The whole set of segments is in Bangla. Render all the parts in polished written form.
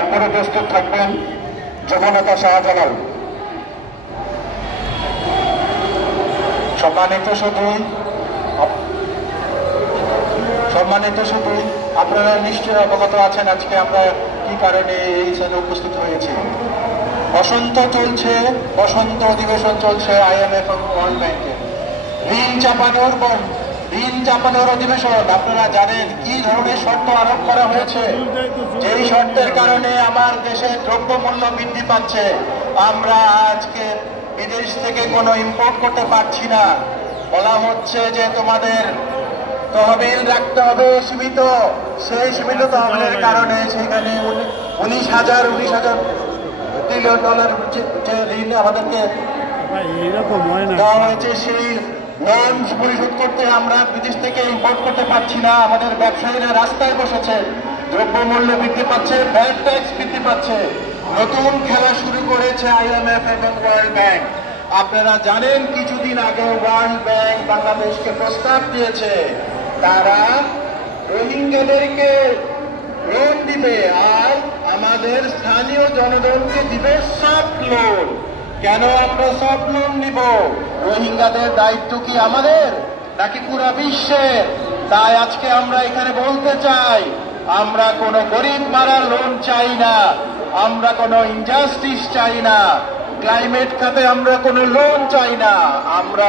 তারপরে প্রস্তুত থাকবেন যুবনেতা শাহজালাল। সম্মানিত শুধু আপনারা নিশ্চয়ই অবগত আছেন আজকে আমরা কি কারণে এই স্থানে উপস্থিত হয়েছি। বসন্ত চলছে, বসন্ত অধিবেশন চলছে IMF এবং ওয়ার্ল্ড ব্যাংকের। ঋণ চাপানোর অধিবেশন। আপনারা জানেন কি ধরনের শর্ত আরোপ করা হয়েছে, যেই শর্তের কারণে আমার দেশে দ্রব্যমূল্য বৃদ্ধি পাচ্ছে। আমরা আজকে বিদেশ থেকে কোনো ইম্পোর্ট করতে পারছি না। বলা হচ্ছে যে তোমাদের তহবিল রাখতে হবে সীমিত, সেই সীমিত তহবিলের কারণে সেখানে 19,000 বিলিয়ন ডলার যে ঋণ আমাদেরকে দেওয়া হয়েছে, সেই লোন পরিশোধ করতে আমরা বিদেশ থেকে ইম্পোর্ট করতে পারছি না। আমাদের ব্যবসায়ীরা রাস্তায় বসেছে, দ্রব্যমূল্য বৃদ্ধি পাচ্ছে, ভ্যাট ট্যাক্স বৃদ্ধি পাচ্ছে। নতুন খেলা শুরু করেছে IMF এবং ওয়ার্ল্ড ব্যাংক। আপনারা জানেন কিছুদিন আগে ওয়ার্ল্ড ব্যাংক বাংলাদেশকে প্রস্তাব দিয়েছে তারা রোহিঙ্গাদেরকে লোন দিবে আর আমাদের স্থানীয় জনগণকে দিবে সফট লোন। কেন আমরা সফট লোন নিব? রোহিঙ্গাদের দায়িত্ব কি আমাদের নাকি পুরা বিশ্বের? তাই আজকে আমরা এখানে বলতে চাই, আমরা কোনো গরিব মারার লোন চাই না, আমরা কোনো ইনজাস্টিস চাই না, ক্লাইমেট খাতে আমরা কোনো লোন চাই না। আমরা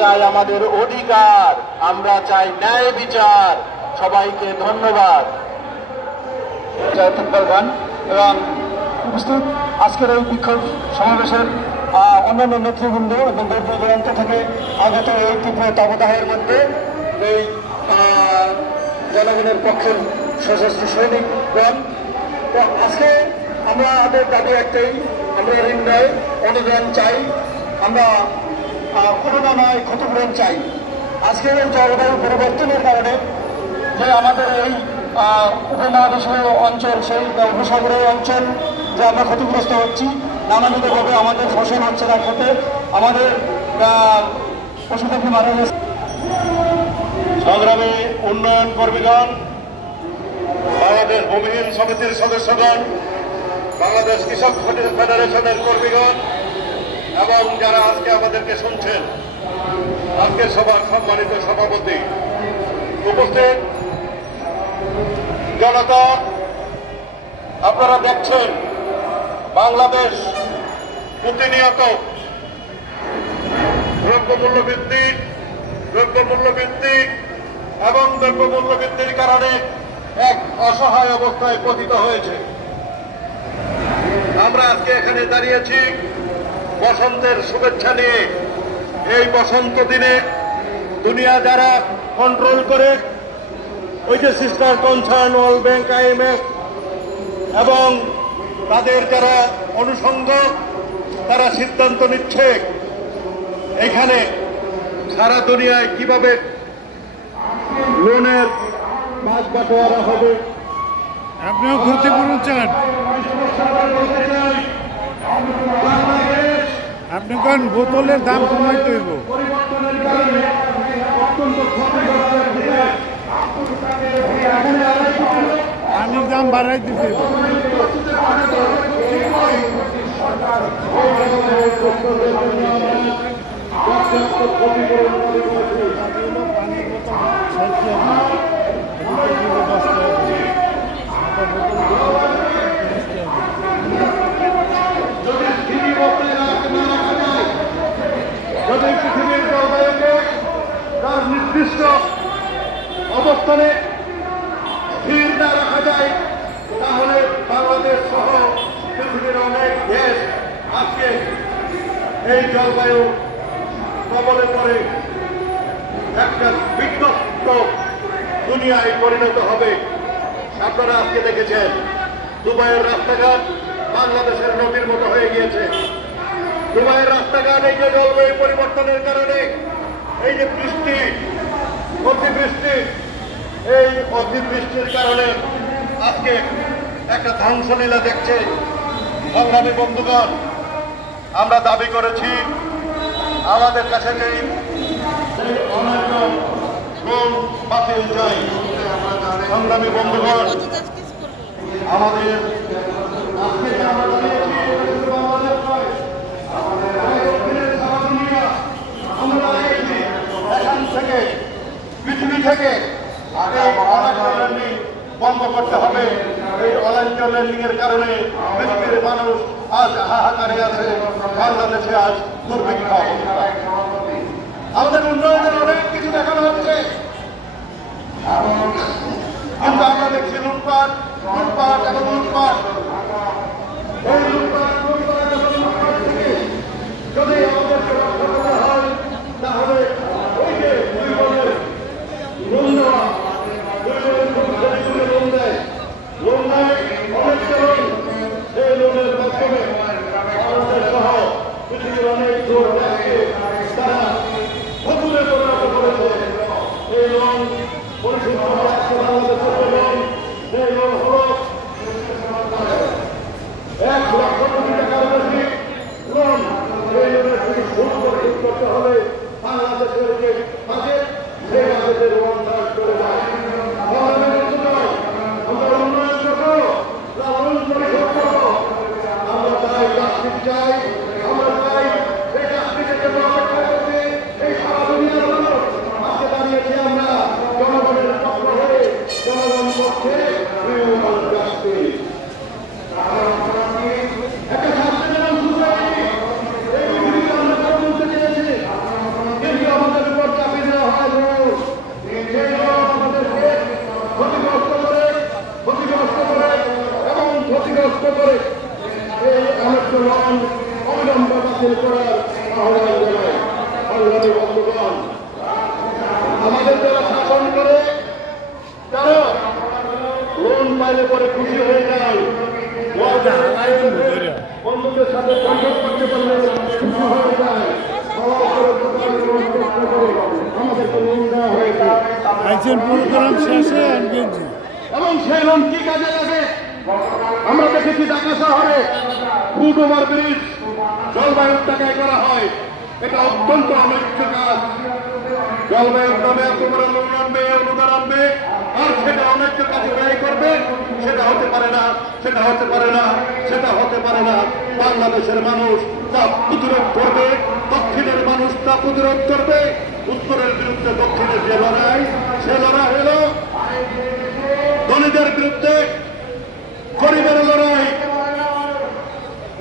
চাই আমাদের অধিকার, আমরা চাই ন্যায় বিচার। সবাইকে ধন্যবাদ। এবং উপস্থিত আজকের এই বিক্ষোভ সমাবেশের অন্যান্য নেতৃবৃন্দ এবং দূর দূরান্ত থেকে আগত এই তীব্র তাবদাহের মধ্যে এই জনগণের পক্ষের সশস্ত্র সৈনিকগণ, তো আজকে আমাদের দাবি একটাই, আমরা ঋণ নয় অনুদান চাই, আমরা করোনা নয় ক্ষতিপূরণ চাই। আজকের এই জলবায়ু পরিবর্তনের কারণে যে আমাদের এই উপমহাদেশীয় অঞ্চল, সেই উপসাগরীয় অঞ্চল যে আমরা ক্ষতিগ্রস্ত হচ্ছি, নানাবিধভাবে আমাদের ফসল হচ্ছে না খেতে, আমাদের পশু পাখি মারা যাচ্ছে। সংগ্রামী উন্নয়ন কর্মীগণ, বাংলাদেশ ভূমিহীন সমিতির সদস্যগণ, বাংলাদেশ কৃষক ফেডারেশনের কর্মীগণ এবং যারা আজকে আমাদেরকে শুনছেন, আজকের সভার সম্মানিত সভাপতি, উপস্থিত জনতা, আপনারা দেখছেন বাংলাদেশ প্রতিনিয়ত দ্রব্যমূল্য বৃদ্ধি এবং দ্রব্যমূল্য বৃদ্ধির কারণে এক অসহায় অবস্থায় পতিত হয়েছে। আমরা আজকে এখানে দাঁড়িয়েছি বসন্তের শুভেচ্ছা নিয়ে। এই বসন্ত দিনে দুনিয়া যারা কন্ট্রোল করে, ওই যে sister concern world bank, IMF এবং তাদের যারা অনুষঙ্গ, তারা সিদ্ধান্ত নিচ্ছে এখানে সারা দুনিয়ায় কিভাবে লোনের ভাগ বাটোয়ারা হবে। আপনিও ক্ষতিপূরণ চান, আপনি কোন বোতলের দাম কমাইতে হইব, পরিবর্তনের কারণে অত্যন্ত পানির দাম বাড়াই দিতে যদি পৃথিবীর জলবায়ুকে তার নির্দিষ্ট অবস্থানে স্থির না রাখা যায়, তাহলে বাংলাদেশ সহ পৃথিবীর অনেক দেশ আজকে এই জলবায়ু কবলে পড়ে একটা বিধ্বস্ত দুনিয়ায় পরিণত হবে। আপনারা আজকে দেখেছেন দুবাইয়ের রাস্তাঘাট বাংলাদেশের নদীর মতো হয়ে গিয়েছে। দুবাইয়ের রাস্তাঘাট এই যে জলবায়ু পরিবর্তনের কারণে, এই যে বৃষ্টি, অতিবৃষ্টির কারণে আজকে একটা ধ্বংসলীলা দেখছে। সংগ্রামী বন্ধুগণ, আমরা দাবি করেছি আমাদের কাছে যেই অনৈক্য বাতিল চাই। সংগ্রামী বন্ধুগণ, আমাদের আজকে যে আমরা দাঁড়িয়েছি শুধু বাংলাদেশ নয়, আমাদের দক্ষিণের সারা দুনিয়া আমরা দাঁড়িয়েছি এখান থেকে, পৃথিবী থেকে বন্ধ করতে হবে। এই অনলাইন লেন্ডিং এর কারণে পৃথিবীর মানুষ আজ হাহাকারে আছে, বাংলাদেশে আজ দুর্ভিক্ষ অবস্থা। আমাদের উন্নয়নের অনেক কিছু দেখানো হচ্ছে, কিন্তু আমরা দেখছি লুটপাট লুটপাট এবং লুটপাট। এই লুটপাট লুটপাট এবং লুটপাট থেকে যদি আমাদেরকে রক্ষা করা হয়, তাহলে ওই যে দুই বলের লোন দেওয়া, দুই বলের লোন দেয়, লোন দেয় অনেক লোন, সেই লোনের মাধ্যমে ভারতের সহ পৃথিবীর অনেক লোক তারা ফতুরে পরিণত করেছে। এই লোন পরিশোধ করা হচ্ছে বাংলাদেশের লোন, সেই লোন হল 1 লক্ষ কোটি টাকার বেশি লোন। সেই লোনের সুদ পরিশোধ করতে হলে বাংলাদেশের যে বাজেট, সেই বাজেটের লোন চার্জ করে যায়। আমরা উন্নয়ন করবো, লোন পরিশোধ করবো, আমরা চাই রাজনীতি চাই, আমরা চাই এই রাজনীতিকে অপেক্ষা করতে এই সারা দুনিয়ার মানুষ আজকে দাঁড়িয়েছি আমরা জনগণের পক্ষ হয়ে, জনগণ পক্ষে একটা শাস্তি যেমন সোসাইটি এই পৃথিবীতে আমরা কথা বলতে চেয়েছি, কিন্তু আমাদের উপর চাপিয়ে দেওয়া হয় লোক, সেই লোক আমাদেরকে ক্ষতিগ্রস্ত করে এবং ক্ষতিগ্রস্ত করে। এই অনেক লোন অবিলম্বে বাতিল করার আহ্বান জানাই। সংগ্রামী বন্ধুগণ, আমাদের যারা শাসন করে তারা লোন পাইলে পরে খুশি হয়ে যায়, বন্ধুদের সাথে সংযোগ করতে পারলে খুশি হয়ে যায়, আমাদেরকে লোন দেওয়া হয়েছে প্রোগ্রাম শেষে এবং সেই লোন কি কাজে লাগে? আমরা দেখেছি ঢাকা শহরে ফুট ওভার ব্রিজ জলবায়ুর টাকায় করা হয়, এটা অত্যন্ত অনৈতিক কাজ। জলবায়ুর নামে এত করে লোন আনবে, অনুদান আনবে, আর সেটা অনৈতিক কাজে ব্যয় করবে, সেটা হতে পারে না, সেটা হতে পারে না, সেটা হতে পারে না। বাংলাদেশের মানুষ তা প্রতিরোধ করবে, দক্ষিণের মানুষ তা প্রতিরোধ করবে। উত্তরের বিরুদ্ধে দক্ষিণের যে লড়াই, সে লড়াই হল ধনীদের বিরুদ্ধে গরিবের লড়াই,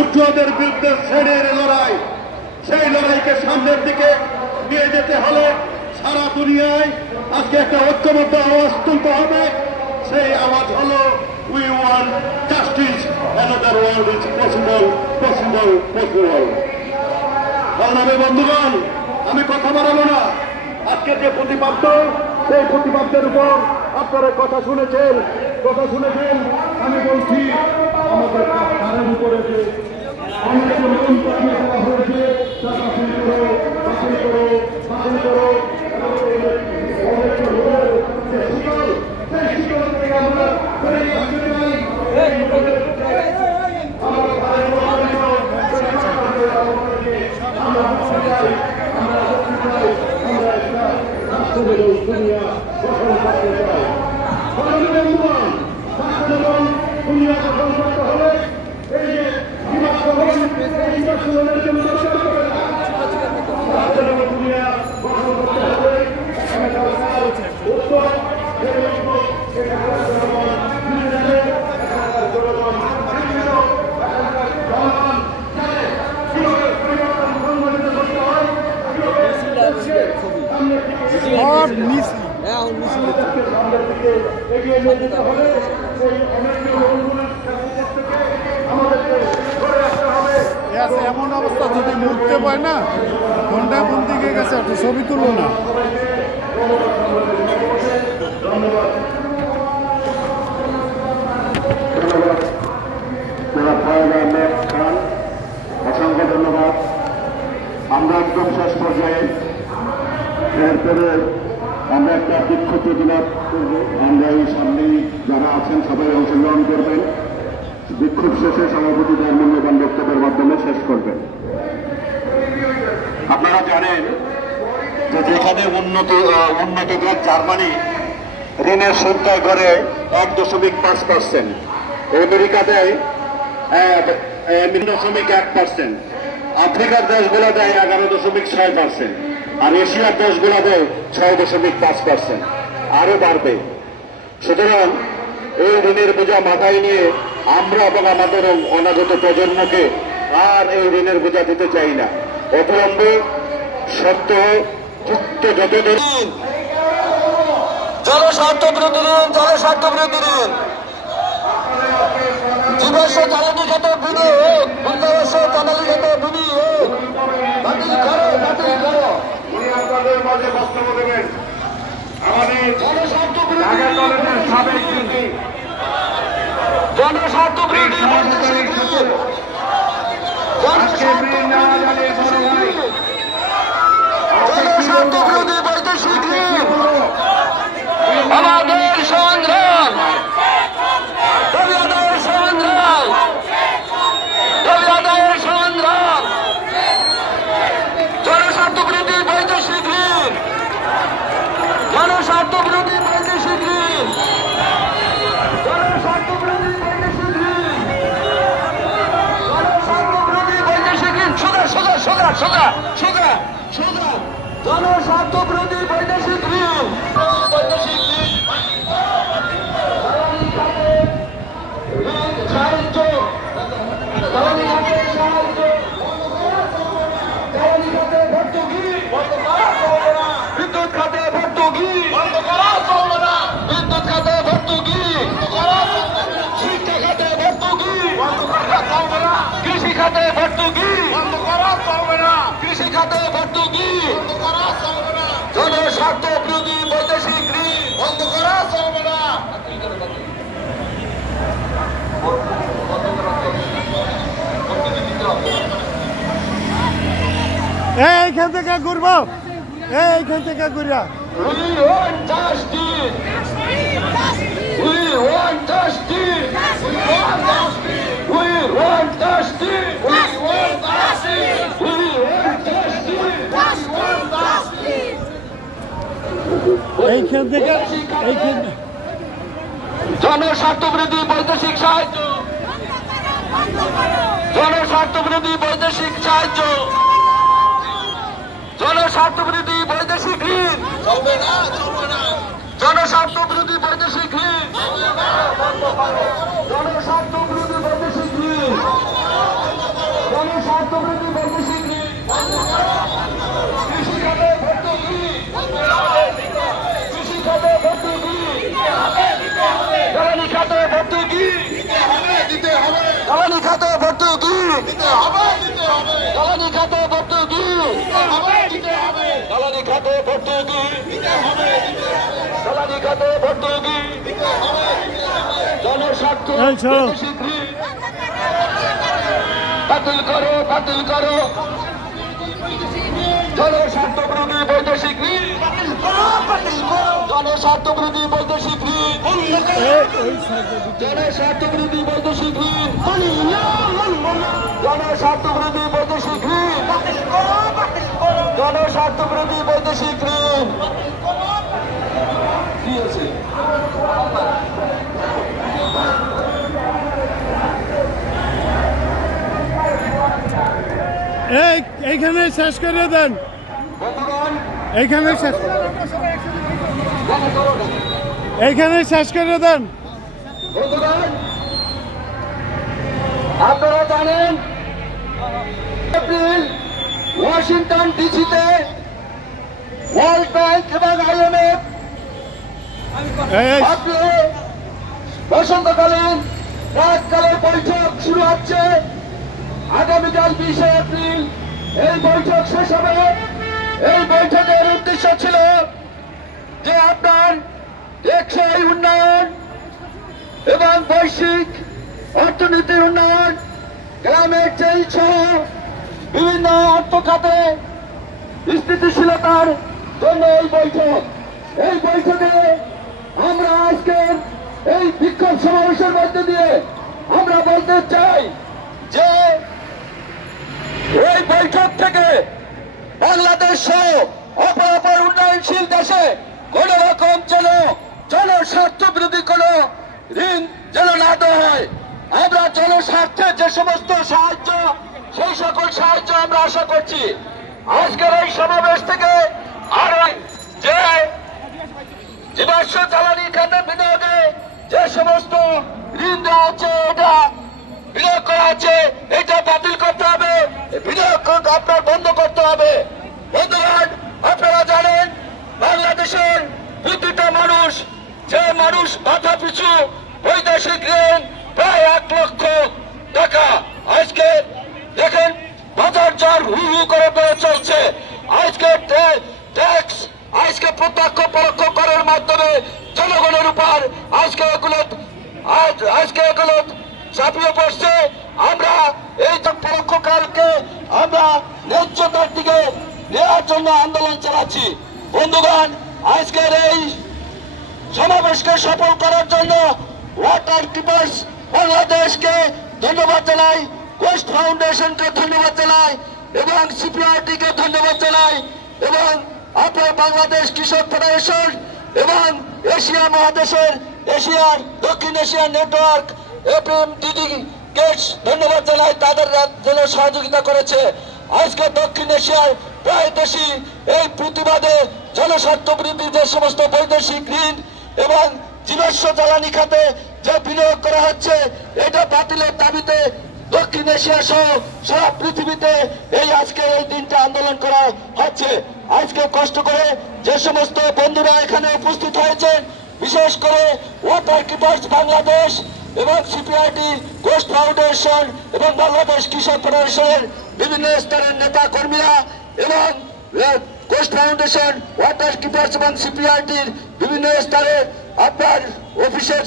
উচ্চদের বিরুদ্ধে শ্রেণীর লড়াই। সেই লড়াইকে সামনের দিকে নিয়ে যেতে হলে সারা দুনিয়ায় আজকে একটা ঐক্যবদ্ধ আওয়াজ তুলতে হবে। সেই আওয়াজ হলো we want justice, another world is possible, possible, possible. সংগ্রামী বন্ধুগণ, আমি কথা বাড়াবো না। আজকে যে প্রতিপাদ্য, সেই প্রতিপাদ্যের উপর আপনারা কথা শুনেছেন। আমি বলছি আমাদের কারের উপরে যে অনেক নতুন প্রশ্ন করা হয়েছে তা বাতিল করো, বাতিল করো, বাতিল করো। সেই শীতল থেকে আমরা আসতে চাই। দুনিয়া গঠন করতে চাই। দুনিয়া গঠন করতে হলে এই যে নির্বাচনের জন্য দরকার করে না, দুনিয়া গঠন করতে হবে উত্তর এমন অবস্থা যদি মুড়তে পায় না, ঘন্টা কোন দিকে গেছে একটু ছবি তুলো না। অসংখ্য ধন্যবাদ। আমরা একদম শেষ পর্যায়ে, এরপরে আমরা একটা বিক্ষোভ প্রতিবাদ করব। আমরা এই সামনেই যারা আছেন সবাই অংশগ্রহণ করবেন। বিক্ষোভ শেষে সভাপতি তার মূল্যবান বক্তব্যের মাধ্যমে শেষ করবেন। আপনারা জানেন যে যেখানে উন্নত দেশ জার্মানি ঋণের সুদ দেয় করে 1.5%, আমেরিকা দেয় 0.1%, আফ্রিকার দেশগুলো দেয় 11.6%, আর এশিয়ার দেশগুলো দেয় 6.5%, আরো বাড়বে। সুতরাং এই ঋণের বোঝা মাথায় নিয়ে আমরা এবং আমাদের অনাগত প্রজন্মকে আর এই ঋণের বোঝা দিতে চাই না। অবিলম্বে সত্য যুক্ত যত জনস্বার্থ বিরোধী ঋণ, জনস্বার্থ বিরোধী ঋণ, জীবাশ্ম জ্বালানি খাতে বিনিয়োগ, মূল্যাবশ্য জ্বালানি খাতে বিনিয়োগ বাতিল করো, বাতিল করো। আপনাদের মাঝে বক্তব্য দেবেন আমাদের জনস্বার্থ বিরোধী সাবেক মন্ত্রী জনস্বার্থ বিরোধী বৈদেশিক ঋণ, জনস্বার্থ বিরোধী বৈদেশিক ঋণ, আমাদের সংগ্রাম, দাবি আদায়ের সংগ্রাম, দাবি আদায়ের সংগ্রাম, জনস্বার্থ বিরোধী বৈদেশিক ঋণ, জনস্বার্থ বিরোধী বৈদেশিক ঋণ, জনস্বার্থ বিরোধী বৈদেশিক ঋণ, জনস্বার্থ বিরোধী বৈদেশিক ঋণ, সোজা সোজা সোজা সোজা সোজা সোজা, জনস্বার্থ বিরোধী বৈদেশিক ঋণ, বৈদেশিক ঋণ, সাহায্য, জ্বালানি খাতে সাহায্য, জ্বালানি খাতে ভর্তুকি বন্ধ করা চলবে না, বিদ্যুৎ খাতে ভর্তুকি বন্ধ করা চলবে না, বিদ্যুৎ খাতে ভর্তুকি বন্ধ করা চলবে না, শিক্ষা খাতে ভর্তুকি বন্ধ করা চলবে না, কৃষি খাতে ভর্তুকি বন্ধ করা চলবে না, কৃষি খাতে ভর্তুকি বন্ধ করা চলবে না, জনস্বার্থ বিরোধী বৈদেশিক ঋণ বন্ধ করা চলবে না। এইখান থেকে ঘুরবো, এইখান থেকে ঘুরিয়া We want justice. We want justice. We want justice. We want justice. We want justice. We want justice. এইখান থেকে এইখান জনস্বার্থ বিরোধী বৈদেশিক সাহায্য, জনস্বার্থ বিরোধী বৈদেশিক সাহায্য, জনস্বার্থ বিরোধী বৈদেশিক ঋণ চলবে না, চলবে না, জনস্বার্থ বিরোধী বৈদেশিক ঋণ, জনস্বার্থ বিরোধী বৈদেশিক ঋণ, জনস্বার্থ বিরোধী বৈদেশিক ঋণ, কৃষি খাতে ভর্তুকি, কৃষি খাতে ভর্তুকি, জ্বালানি খাতে ভর্তুকি, জ্বালানি খাতে ভর্তুকি, জ্বালানি খাতে ভর্তুকি, জ্বালানি খাতে ভর্তুকি, জ্বালানি খাতে ভর্তুকি, জনস্বার্থ বৈদেশিক ঋণ বাতিল করো, বাতিল করো, জনস্বার্থ বিরোধী বৈদেশিক ঋণ বাতিল করো, বাতিল করো, জনস্বার্থ বিরোধী বৈদেশিক ঋণ, জনস্বার্থ বিরোধী বৈদেশিক ঋণ, জনস্বার্থ বিরোধী বৈদেশিক ঋণ বাতিল করো, বাতিল করো, জনস্বার্থ বিরোধী বৈদেশিক ঋণ কি আছে? এইখানে শেষ করে দেন, এইখানে শেষ, এইখানে শেষ করে দেন। আপনারা জানেন এপ্রিল ওয়াশিংটন ডিসিতে ওয়ার্ল্ড ব্যাংক এবং IMF বসন্তকালীন রাতকালের বৈঠক শুরু হচ্ছে। আগামীকাল 20 এপ্রিল এই বৈঠক শেষ হবে। এই বৈঠকের উদ্দেশ্য ছিল যে আপনার টেকসই উন্নয়ন এবং বৈশ্বিক অর্থনীতির উন্নয়ন, গ্রামের চেয়ে সহ বিভিন্ন অর্থ খাতে স্থিতিশীলতার জন্য এই বৈঠক। এই বৈঠকে আমরা আজকে এই বিক্ষোভ সমাবেশের মধ্যে দিয়ে আমরা বলতে চাই যে এই বৈঠক থেকে বাংলাদেশ সহ অপর অপর উন্নয়নশীল দেশে কোন রকম যেন জনস্বার্থ বিরোধী কোন ঋণ যেন না দেওয়া হয়। আমরা জনস্বার্থে যে সমস্ত সাহায্য, সেই সকল সাহায্য আমরা আশা করছি। আজকের এই সমাবেশ থেকে আর যে জীবাশ্ম জ্বালানি খাতে বিনিয়োগে যে সমস্ত ঋণ দেওয়া আছে, এটা বিনিয়োগ করা আছে, এটা বাতিল করতে হবে, বিনিয়োগ আপনার বন্ধ করতে হবে। বন্ধুগণ, আপনারা জানেন বাংলাদেশের প্রতিটা মানুষ, যে মানুষ মাথা পিছু বৈদেশিক ঋণ প্রায় 1 লক্ষ টাকা। আজকে দেখেন বাজার দর হু হু করে বেড়ে চলছে। আজকে ট্যাক্স, আজকে প্রত্যক্ষ পরোক্ষ করের মাধ্যমে জনগণের উপর আজকে এগুলো চাপিয়ে পড়ছে। আমরা এই পরোক্ষ করকে আমরা ন্যায্যতার দিকে নেওয়ার জন্য আন্দোলন চালাচ্ছি। বন্ধুগণ, আজকের এই সমাবেশকে সফল করার জন্য ওয়াটার কিপার্স বাংলাদেশকে ধন্যবাদ জানাই, কোস্ট ফাউন্ডেশনকে ধন্যবাদ জানাই এবং সিপিআরটিকে ধন্যবাদ জানাই এবং আপনার বাংলাদেশ কৃষক ফেডারেশন এবং এশিয়া মহাদেশের দক্ষিণ এশিয়ার নেটওয়ার্ক এফএমটিডি-কে ধন্যবাদ জানাই, তাদের জন্য সহযোগিতা করেছে। আজকে দক্ষিণ এশিয়ার প্রায় দেশই এই প্রতিবাদে জনস্বার্থ বিরোধী যে সমস্ত বৈদেশিক ঋণ এবং জীবাশ্ম জ্বালানি খাতে যে বিনিয়োগ করা হচ্ছে, এটা বাতিলের দাবিতে দক্ষিণ এশিয়া সহ সারা পৃথিবীতে আজকের এই দিনটা আন্দোলন করা হচ্ছে। আজকে কষ্ট করে যে সমস্ত বন্ধুরা এখানে উপস্থিত হয়েছেন, বিশেষ করে ওয়াটার কিপার্স বাংলাদেশ এবং সিপিআরটি, কোস্ট ফাউন্ডেশন এবং বাংলাদেশ কৃষক ফেডারেশনের বিভিন্ন স্তরের নেতা কর্মীরা এবং কোস্ট ফাউন্ডেশন, ওয়াটার কিপার্স এবং সিপিআরটির বিভিন্ন স্তরে আপনার অফিসের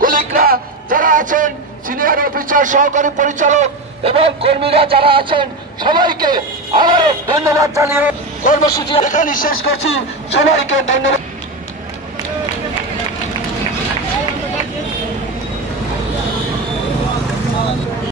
কলিগরা যারা আছেন, সিনিয়র অফিসার, সহকারী পরিচালক এবং কর্মীরা যারা আছেন, সবাইকে আবারও ধন্যবাদ জানিয়ে কর্মসূচি এখানে শেষ করছি। সবাইকে ধন্যবাদ।